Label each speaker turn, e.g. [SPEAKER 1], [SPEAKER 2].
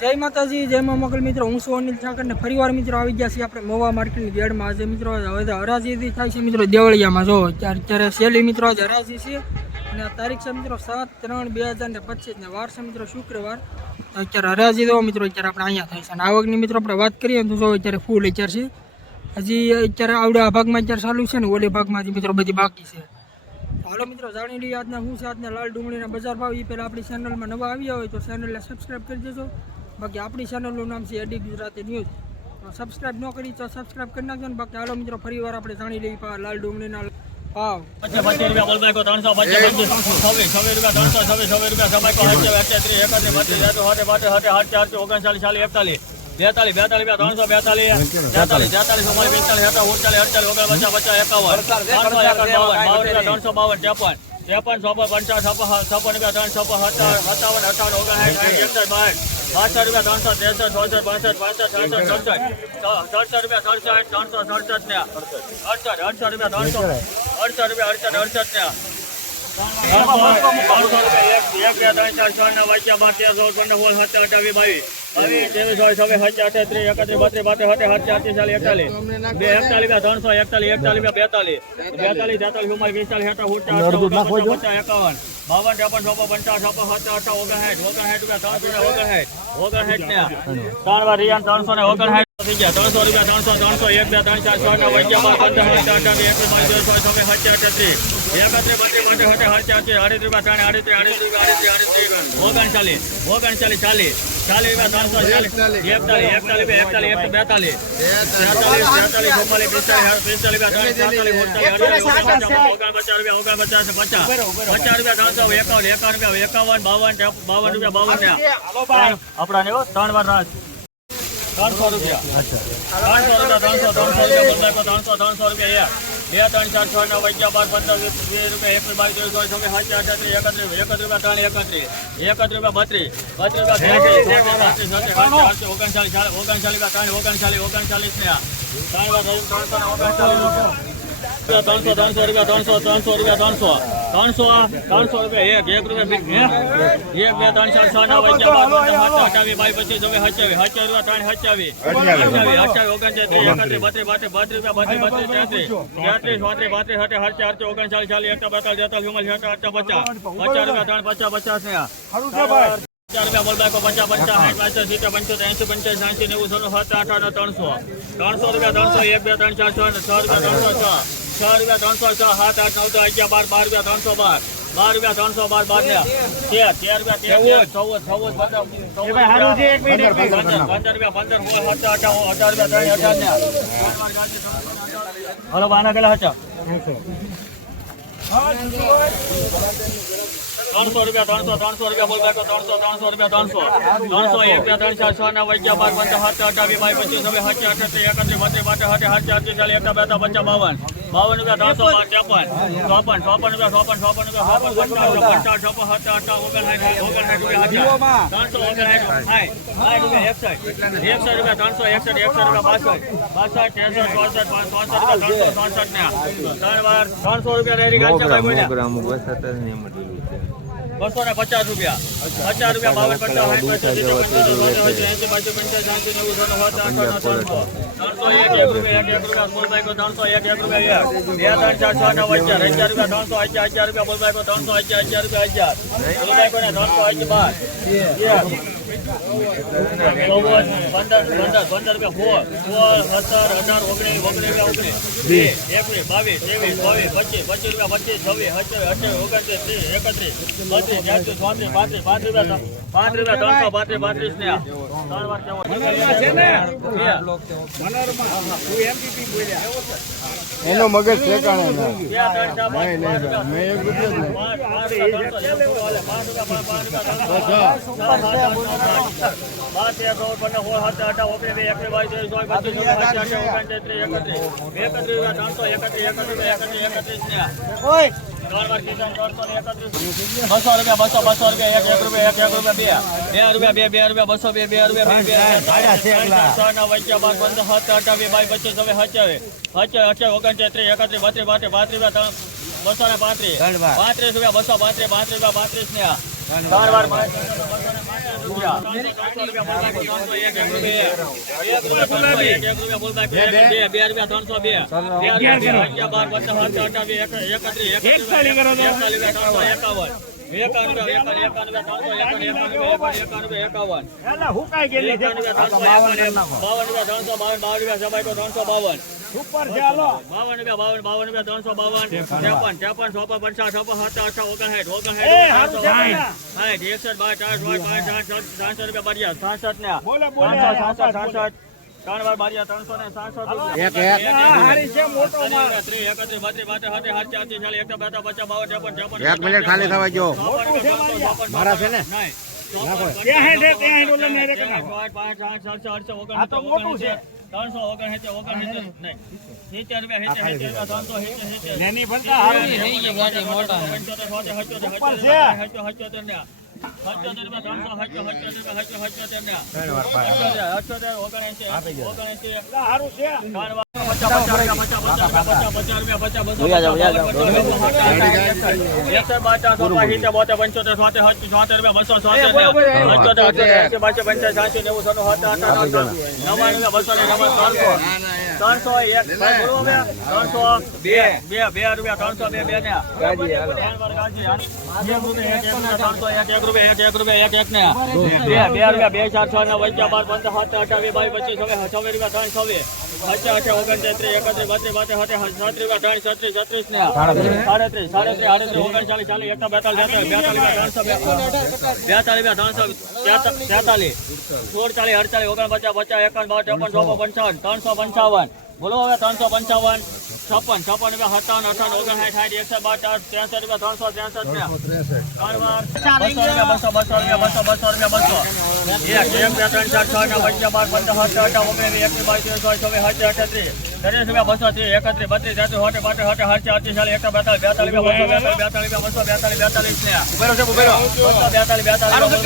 [SPEAKER 1] જય માતાજી, જય મા મોગલ મિત્રો. હું છું અનિલ ઠાકર ને ફરીવાર મિત્રો આવી ગયા છીએ આપણે મોવા માર્કેટની ગેડમાં. આજે મિત્રો, હવે હરાજીથી થાય છે મિત્રો દેવળિયામાં. જો, અત્યારે અત્યારે સહેલી મિત્રો આજે હરાજી છે. અને આ તારીખ છે મિત્રો સાત ત્રણ બે હજાર ને પચીસ ને વાર છે મિત્રો શુક્રવાર. તો અત્યારે હરાજી દો મિત્રો અત્યારે આપણે અહીંયા થાય છે. અને આવકની મિત્રો આપણે વાત કરીએ તો જો અત્યારે ફૂલ અત્યારે છે. હજી અત્યારે આવડા ભાગમાં અત્યારે ચાલુ છે ને ઓલી ભાગમાંથી મિત્રો બધી બાકી છે. હાલો મિત્રો, જાણી લઈએ આજના હું છે. આજના લાલ ડુંગળીના બજાર ભાવ. એ પહેલાં આપણી ચેનલમાં નવા આવ્યા હોય તો ચેનલને સબસ્ક્રાઈબ કરી દેજો. બાકી આપણી ચેનલનું નામ છે એડી ગુજરાતી ન્યૂઝ તો સબસ્ક્રાઈબ ન કરી તો સબસ્ક્રાઈબ કરી નાખજો ને બાકી હાલો મિત્રો ફરી વાર આપણે જાણી લઈએ પા લાલ ડુંગળીના ભાવ.
[SPEAKER 2] પચીસ પચીસ રૂપિયા બોલ ત્રણસો પચીસ પચીસ છવ્વીસ છવ્વીસ રૂપિયા ત્રણસો છવ્વીસ છવ્વીસ રૂપિયા સબાઈકો ત્રીસ એકત્રીસ બત્રીસ ચારસો ઓગણચાલીસ ચાલીસ એકતાલીસ બેતાલીસ બેતાલીસ રૂપિયા ત્રણસો બેતાલીસ તેતાલીસ બેતાલીસ હતા ઓગણચાલીસ અડચાલીસ ઓગણ પચાસ પચાસ એકાવન ત્રણસો એકાવન બાવન ત્રણસો બાવન ત્રેપન ત્રેપન છપ્પન પંચાવન છપ્પન છપ્પન રૂપિયા ત્રણ છપ્પન સત્તાવન સત્તાવન અઠાવન ઓગણસાઠ એકતાલીસ બાસઠ. બાસઠ રૂપિયા ત્રણસો ત્રેસઠ ચોસઠ પાસઠ પાસઠ સડસઠ. સડસઠ સડસઠ રૂપિયા સડસઠ ત્રણસો સડસઠ ને અડસઠ અડસઠ રૂપિયા ત્રણસો. અડસઠ રૂપિયા અડસઠ અડસઠ ને. ત્રણસો એકતાલીસ. એકતાલીસ બેતાલીસ. બેતાલીસ. તેતાલીસ ચુમ્માલીસ પિસ્તાલીસ હેઠળ હુટ્ટા એકાવન. બાવન ત્રેપન ચોપન પંચાવન છપ્પન સત્તર અઠા ઓગણસાઠ ઓગણસાઠ રૂપિયા ત્રણસો ઓગણ ને ત્રણસો ને ગયા ત્રણસો રૂપિયા ત્રણસો ત્રણસો એક ત્રણ ચાર છ નવ અગિયાર પંદર સત્તર અઠાવીસ એકવીસ બાવીસ ચોવીસ છવ્વીસ સત્તર અઠત્રીસ એકત્રીસ બત્રીસ સત્તર અઠ્યાસી આડત્રીસ રૂપિયા ત્રણ ઓગણચાલીસ ઓગણચાલીસ ચાલીસ રૂપિયા ત્રણ તેતાલીસ ઓગણચાલીસ ઓગણપચાસ રૂપિયા ઓગણપચાસ પચાસ પચાસ. રૂપિયા ત્રણસો એકાવન એકાવન એકાવન બાવન બાવન રૂપિયા બાવન ને આપણા ત્રણ વાર રાજ ત્રણસો રૂપિયા. ત્રણસો રૂપિયા ત્રણસો ત્રણસો રૂપિયા ત્રણસો ત્રણસો રૂપિયા બે ત્રણ ચાર છ નવ અગિયાર બાર પંદર વીસ રૂપિયા એકવીસ બાવીસ ચોવીસ ચોવીસ છવ્વીસ સાત અઠત્રીસ એકત્રીસ એકત્રીસ રૂપિયા ત્રણ એકત્રીસ એકત્રીસ રૂપિયા બત્રીસ બત્રીસ રૂપિયા બત્રીસ બત્રીસ ઓગણચાલીસ ચાલીસ ઓગણચાલીસ ત્રણ ઓગણચાલીસ ઓગણચાલીસ ને આ. ત્રણ ત્રણસો ઓગણચાલીસ રૂપિયા. ત્રણસો ત્રણસો રૂપિયા ત્રણસો ત્રણસો રૂપિયા ત્રણસો. ત્રણસો ત્રણસો રૂપિયા એક એક રૂપિયા એક બે ત્રણ ચાર છ નવ સત્તર અઠાવીસ પચીસ સત્યાવીસ સત્યાવીસ રૂપિયા ત્રણ હચાવી હચાવી અઠાવીસ ઓગણચાલીસ એકત્રીસ બત્રીસ બત્રીસ બત્રીસ રૂપિયા બત્રીસ બત્રીસ તેત્રીસ તેત્રીસ ચોત્રીસ પાંત્રીસ હટે હરચે હરચે ઓગણચાલીસ ચાલીસ એકતા બેતાલીસ તેતાલીસ ચુમ્માલીસ સત્તર અઠા પચાસ. પચાસ રૂપિયા ત્રણ પચાસ પચાસ ને ચાર રૂપિયા બોલ પચાસ પચાસ સાઠ પાંચસો સિત્તેર પંચોતેર એંસી પંચાસ સાંસી નેવું સોનું સત્તર આઠ ત્રણસો. ત્રણસો રૂપિયા ત્રણસો એક બે ત્રણ ચાર છ ને છ રૂપિયા ત્રણસો છ. છ રૂપિયા ત્રણસો છ સાત આઠ નવ દસ અગિયાર બાર બાર રૂપિયા ત્રણસો બાર બાર રૂપિયા ત્રણસો બાર બાર ને તેર તેર રૂપિયા તેર તેર ચૌદ ચૌદ પંદર ચૌદ રૂપિયા પંદર પંદર રૂપિયા પંદર સોળ સત્તર અઢાર અઢાર રૂપિયા ત્રણ અઢાર ને હલો બાના કેટલા હતા ત્રણસો રૂપિયા ત્રણસો ત્રણસો રૂપિયા બોલ બાકો ત્રણસો ત્રણસો રૂપિયા ત્રણસો ત્રણસો એક બે ત્રણ ચાર છ નવ અગિયાર બાર પંદર સત્તર અઠાવીસ બાવીસ પચીસ હવે સત્તર અઠત્રીસ એકત્રીસ બત્રીસ બત્રીસ સત્તર સત્તર અડત્રીસ ચાલીસ એકતા બેતા પચાસ બાવન બાવન રૂપિયા ત્રણસો ચોપન ચોપન ચોપન રૂપિયા ચોપન ચોપન રૂપિયા ચોપન પંચાવન ચોપન સત્તર ઓગણસાઠ ઓગણસાઠ રૂપિયા ત્રણસો ઓગણસાઠ સાઠ. સાઠ રૂપિયા એકસઠ. એકસઠ રૂપિયા ત્રણસો એકસઠ એકસઠ રૂપિયા બાસઠ. બાસઠ ત્રેસઠ ચોસઠ ચોસઠ રૂપિયા ત્રણસો ચોસઠ ને ત્રણ વાર ત્રણસો રૂપિયા રેડી ગાંઠિયા ભાઈ બોલ્યા. બસો ને પચાસ રૂપિયા. પચાસ રૂપિયા બાવન પચાસ ત્રણસો એક રૂપિયા ચૌદ પંદર પંદર પંદર સોળ સત્તર અઢાર ઓગણીસ ઓગણીસ ઓગણીસ એકવીસ બાવીસ ત્રેવીસ ચોવીસ પચીસ પચીસ રૂપિયા પચીસ છવ્વીસ સત્યાવીસ અઠ્યાવીસ ઓગણત્રીસ ત્રીસ એકત્રીસ બત્રીસ ત્યાંત્રીસ ચોત્રીસ પાંત્રીસ પાંચ રૂપિયા પાંચ રૂપિયા ત્રણસો પાંત્રીસ પાંત્રીસ ને ત્રણ વાર કેવો?
[SPEAKER 3] એનો મગજ ઠેકાણે
[SPEAKER 2] પાંચ,
[SPEAKER 3] એક
[SPEAKER 2] પંદર, સોળ, સત્તર, અઢાર, ઓગણીસ, વીસ, એકવીસ, બાવીસ, ત્રેવીસ, ચોવીસ, પચીસ, છવ્વીસ, સત્યાવીસ, અઠ્યાવીસ, ત્રીસ, એકત્રીસ. એકત્રીસ ત્રણસો, એકત્રીસ, એકત્રીસ, એકત્રીસ, એકત્રીસ ને. બસો રૂપિયા બસો બસો રૂપિયા એક એક રૂપિયા એક એક રૂપિયા બે. બે રૂપિયા બે બે રૂપિયા બસો બે બે રૂપિયા બે બે અગિયાર બાર પંદર સત્તર અઠાવીસ બાવીસ પચીસ હવે સત્યાવીસ સત્યાવીસ અઠ્યાવીસ ઓગણચાલીસ ત્રીસ એકત્રીસ બત્રીસ પાંત્રીસ પાંત્રીસ રૂપિયા ત્રણ બસો ને પાંત્રીસ. પાંત્રીસ રૂપિયા બસો પાંત્રીસ પાંત્રીસ રૂપિયા પાંત્રીસ ને ત્રણ વાર એકાવન. એકાવન રૂપિયા, એકાવન, એકાવન રૂપિયા, ત્રણસો એકાવન, બાવન રૂપિયા, ત્રણસો બાવન, રૂપિયા, સબાઈકો, ત્રણસો બાવન. રૂપિયા, બાવન, બાવન રૂપિયા, ત્રણસો બાવન, ત્રેપન, ત્રેપન, ચોપન, પંચાવન, છપ્પન, સાત અઠ્ઠા, ઓગણસાઠ, ઓગણસાઠ, સાઠ, સાઠ, એકસઠ, બાર, ચાર, પાંચ, પાંચ, સાત સાઠ, સાઠ રૂપિયા બારિયા, સાસઠ ને. સાસઠ સાઠ, સાઠ, ત્રણ વાર બારિયા, ત્રણસો ને સાતસો, આઠસો, પચાસ, છે ને? ત્રણસો ઓગણસિત્તેર ઓગણસિત્તેર નહીં. સિત્તેર રૂપિયા સિત્તેર રૂપિયા ત્રણસો સિત્તેર સિત્તેર ત્રણસો એક ત્રણસો બે બે બે રૂપિયા ત્રણસો બે બે ને ત્રણસો એક એક રૂપિયા એક એક રૂપિયા એક એક ને બે બે રૂપિયા બે ચાર છ ને વચ્ચે બાર પંદર સાત અઠાવી બાવીસ પચીસ હવે છવ્વીસ રૂપિયા ત્રણ છવ્વીસ પચાસ અઠા ઓગણત્રીસ એકત્રીસ બત્રીસ બત્રીસ સાત રૂપિયા ત્રણ છત્રીસ છત્રીસ ને સાડત્રીસ સાડત્રીસ આડત્રીસ ઓગણચાલીસ ચાલીસ એકતા બેતાલીસ બેતાલીસ બેતાલીસ ત્રણસો તેતાલીસ સોળચાલીસ અડતાલીસ ઓગણપચાસ પચાસ એકાવન બાવન ચોપન પંચાવન ત્રણસો પંચાવન બોલો હવે ત્રણસો પંચાવન છપ્પન છપ્પન રૂપિયા સત્તાવન અઠાવન ઓગણસાઠ સાઠ એકસો બાર ત્રેસઠ રૂપિયા ત્રણસો ત્રેસઠ ને બસો રૂપિયા બસો રૂપિયા બસો બસો રૂપિયા બસો. એક એક બે ત્રણ ચાર છ ને વચ્ચે બાર પંદર સત્તર અઢાર ઓગણીસ એકવીસ બાવીસ ત્રેવીસ ચોવીસ છવ્વીસ સત્તર અઠત્રીસ ત્રીસ રૂપિયા બસો ત્રીસ એકત્રીસ બત્રીસ તેત્રીસ હરચે અડતીસ ચાલીસ એકસો બેતાલીસ બેતાલીસ રૂપિયા બસો બેતાલીસ બેતાલીસ બસો બેતાલીસ બેતાલીસ ને બસો બેતાલીસ બેતાલીસ બેતાલીસ.